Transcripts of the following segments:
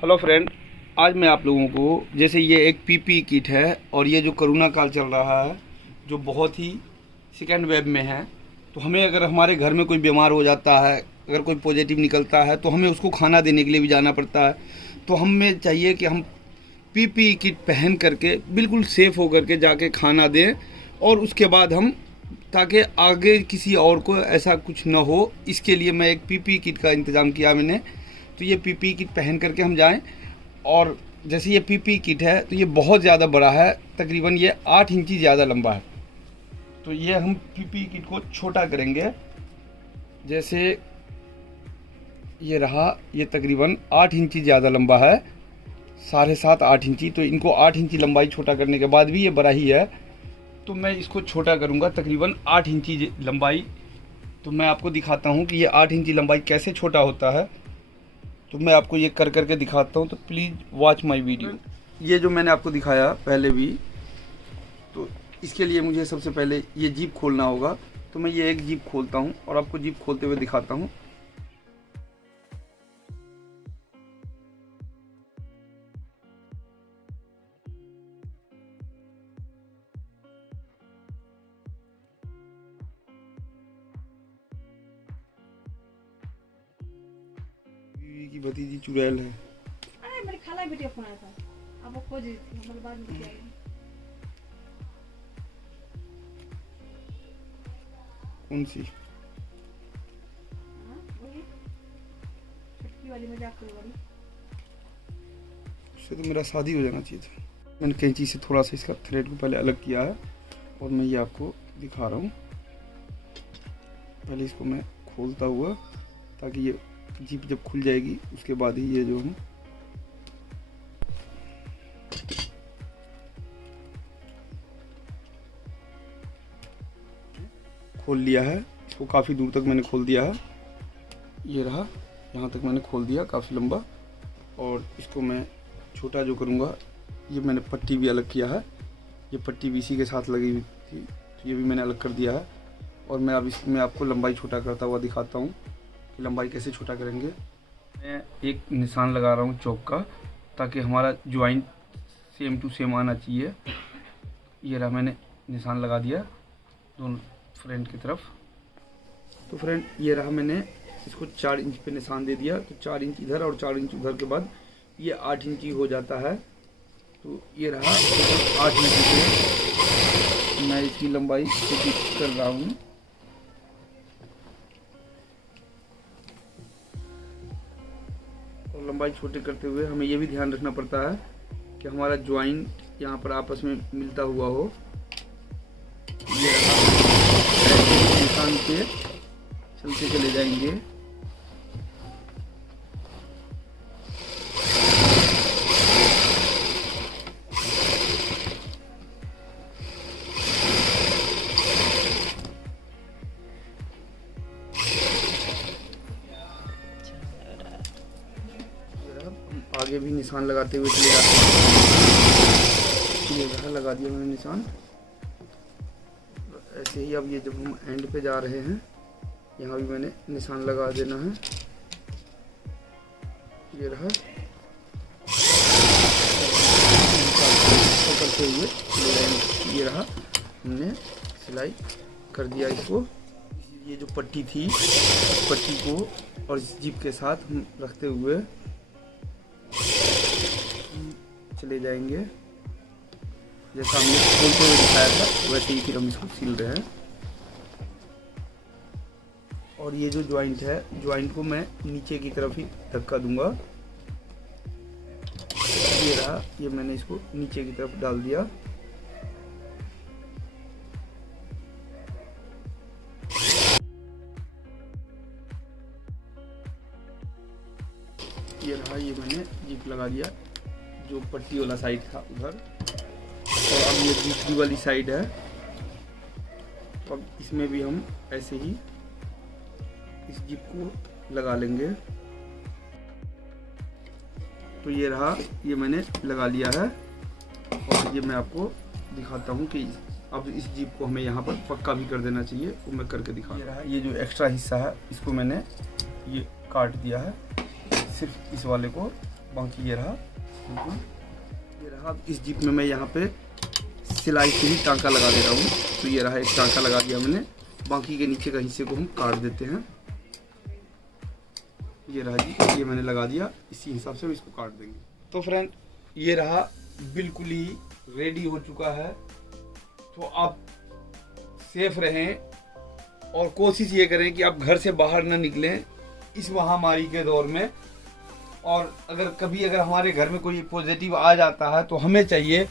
Hello friend, आज मैं आप लोगों को जैसे ये एक पीपी किट है और ये जो कोरोना काल चल रहा है जो बहुत ही सेकेंड वेव में है, तो हमें अगर हमारे घर में कोई बीमार हो जाता है, अगर कोई पॉजिटिव निकलता है तो हमें उसको खाना देने के लिए भी जाना पड़ता है। तो हमें चाहिए कि हम पीपी किट पहन करके बिल्कुल सेफ़ होकर के जाके खाना दें और उसके बाद हम, ताकि आगे किसी और को ऐसा कुछ ना हो, इसके लिए मैं एक पीपी किट का इंतज़ाम किया मैंने। तो ये पीपी किट पहन करके हम जाएं। और जैसे ये पीपी किट है तो ये बहुत ज़्यादा बड़ा है, तकरीबन ये 8 इंची ज़्यादा लंबा है। तो ये हम पीपी किट को छोटा करेंगे। जैसे ये रहा, ये तकरीबन 8 इंची ज़्यादा लंबा है, 7.5 8 इंची। तो इनको 8 इंची लंबाई छोटा करने के बाद भी ये बड़ा ही है, तो मैं इसको छोटा करूँगा तकरीबन 8 इंची लंबाई। तो मैं आपको दिखाता हूँ कि ये 8 इंची लंबाई कैसे छोटा होता है। तो मैं आपको ये कर करके दिखाता हूँ, तो प्लीज़ वॉच माय वीडियो। ये जो मैंने आपको दिखाया पहले भी, तो इसके लिए मुझे सबसे पहले ये जीप खोलना होगा। तो मैं ये एक जीप खोलता हूँ और आपको जीप खोलते हुए दिखाता हूँ। की भतीजी चुड़ैल है। अरे मेरी खाला बेटी फोन आया था, अब वो खोज रही थी, हमारे बाद में क्या है? कौन सी? हाँ, वही छुट्टी वाली, मजाक वाली। उससे तो मेरा शादी हो जाना चाहिए था। मैंने कैंची से थोड़ा सा इसका थ्रेड को पहले अलग किया है और मैं ये आपको दिखा रहा हूँ। पहले इसको मैं खोलता हुआ, ताकि ये जीप जब खुल जाएगी उसके बाद ही ये जो हम खोल लिया है। इसको काफ़ी दूर तक मैंने खोल दिया है। ये रहा, यहाँ तक मैंने खोल दिया काफ़ी लंबा। और इसको मैं छोटा जो करूँगा, ये मैंने पट्टी भी अलग किया है। ये पट्टी भी इसी के साथ लगी हुई थी, तो ये भी मैंने अलग कर दिया है। और मैं अब इसमें आपको लंबाई छोटा करता हुआ दिखाता हूँ कि लंबाई कैसे छोटा करेंगे। मैं एक निशान लगा रहा हूँ चौक का, ताकि हमारा ज्वाइंट सेम टू सेम आना चाहिए। ये रहा, मैंने निशान लगा दिया दोनों फ्रंट की तरफ। तो फ्रेंड ये रहा, मैंने इसको 4 इंच पे निशान दे दिया। तो 4 इंच इधर और 4 इंच उधर के बाद ये 8 इंची हो जाता है। तो ये रहा 8 इंची पे मैं इसकी लंबाई फिक्स कर रहा हूँ। और लंबाई छोटे करते हुए हमें ये भी ध्यान रखना पड़ता है कि हमारा ज्वाइंट यहाँ पर आपस में मिलता हुआ हो। ये निशान पे चलते चले जाएंगे। आगे भी निशान लगाते हुए चले जाते हैं। ये रहा, लगा दिया मैंने निशान। ऐसे ही अब ये जब हम एंड पे जा रहे हैं, यहाँ भी मैंने निशान लगा देना है। ये रहा, करते हुए चले जाएंगे। ये रहा, हमने सिलाई कर दिया इसको। ये जो पट्टी थी, पट्टी को और इस जीप के साथ हम रखते हुए चले जाएंगे। जैसा हमने खोलते हुए दिखाया था वैसे ही फिर हम इसको सिल रहे हैं। और ये जो ज्वाइंट है, ज्वाइंट को मैं नीचे की तरफ ही धक्का दूंगा। ये रहा, ये मैंने इसको नीचे की तरफ डाल दिया। ये रहा, ये मैंने जीप लगा दिया जो पट्टी वाला साइड था उधर। और अब ये दूसरी वाली साइड है, तो अब इसमें भी हम ऐसे ही इस जीप को लगा लेंगे। तो ये रहा, ये मैंने लगा लिया है। और ये मैं आपको दिखाता हूँ कि अब इस जीप को हमें यहाँ पर पक्का भी कर देना चाहिए, वो मैं करके दिखा रहा है। ये जो एक्स्ट्रा हिस्सा है इसको मैंने ये काट दिया है, सिर्फ इस वाले को बाकी ये रहा, ये रहा। इस जिप में मैं यहाँ पे सिलाई से ही टांका लगा दे रहा हूँ। तो ये रहा, एक टांका लगा दिया मैंने। बाकी के नीचे का हिस्से को हम काट देते हैं। ये रहा जी, ये मैंने लगा दिया, इसी हिसाब से हम इसको काट देंगे। तो फ्रेंड ये रहा, बिल्कुल ही रेडी हो चुका है। तो आप सेफ रहें और कोशिश ये करें कि आप घर से बाहर ना निकलें इस महामारी के दौर में। और अगर हमारे घर में कोई पॉजिटिव आ जाता है तो हमें चाहिए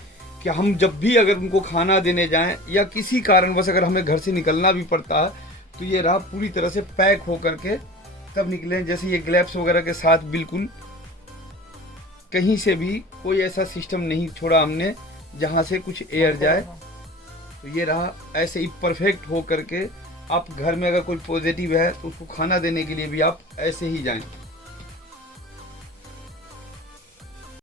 कि हम जब भी अगर उनको खाना देने जाएं या किसी कारणवश अगर हमें घर से निकलना भी पड़ता है तो ये रहा, पूरी तरह से पैक हो करके तब निकलें। जैसे ये ग्लव्स वगैरह के साथ बिल्कुल कहीं से भी कोई ऐसा सिस्टम नहीं छोड़ा हमने जहां से कुछ एयर जाए। तो ये रहा, ऐसे ही परफेक्ट हो करके आप घर में अगर कोई पॉजिटिव है तो उसको खाना देने के लिए भी आप ऐसे ही जाएं।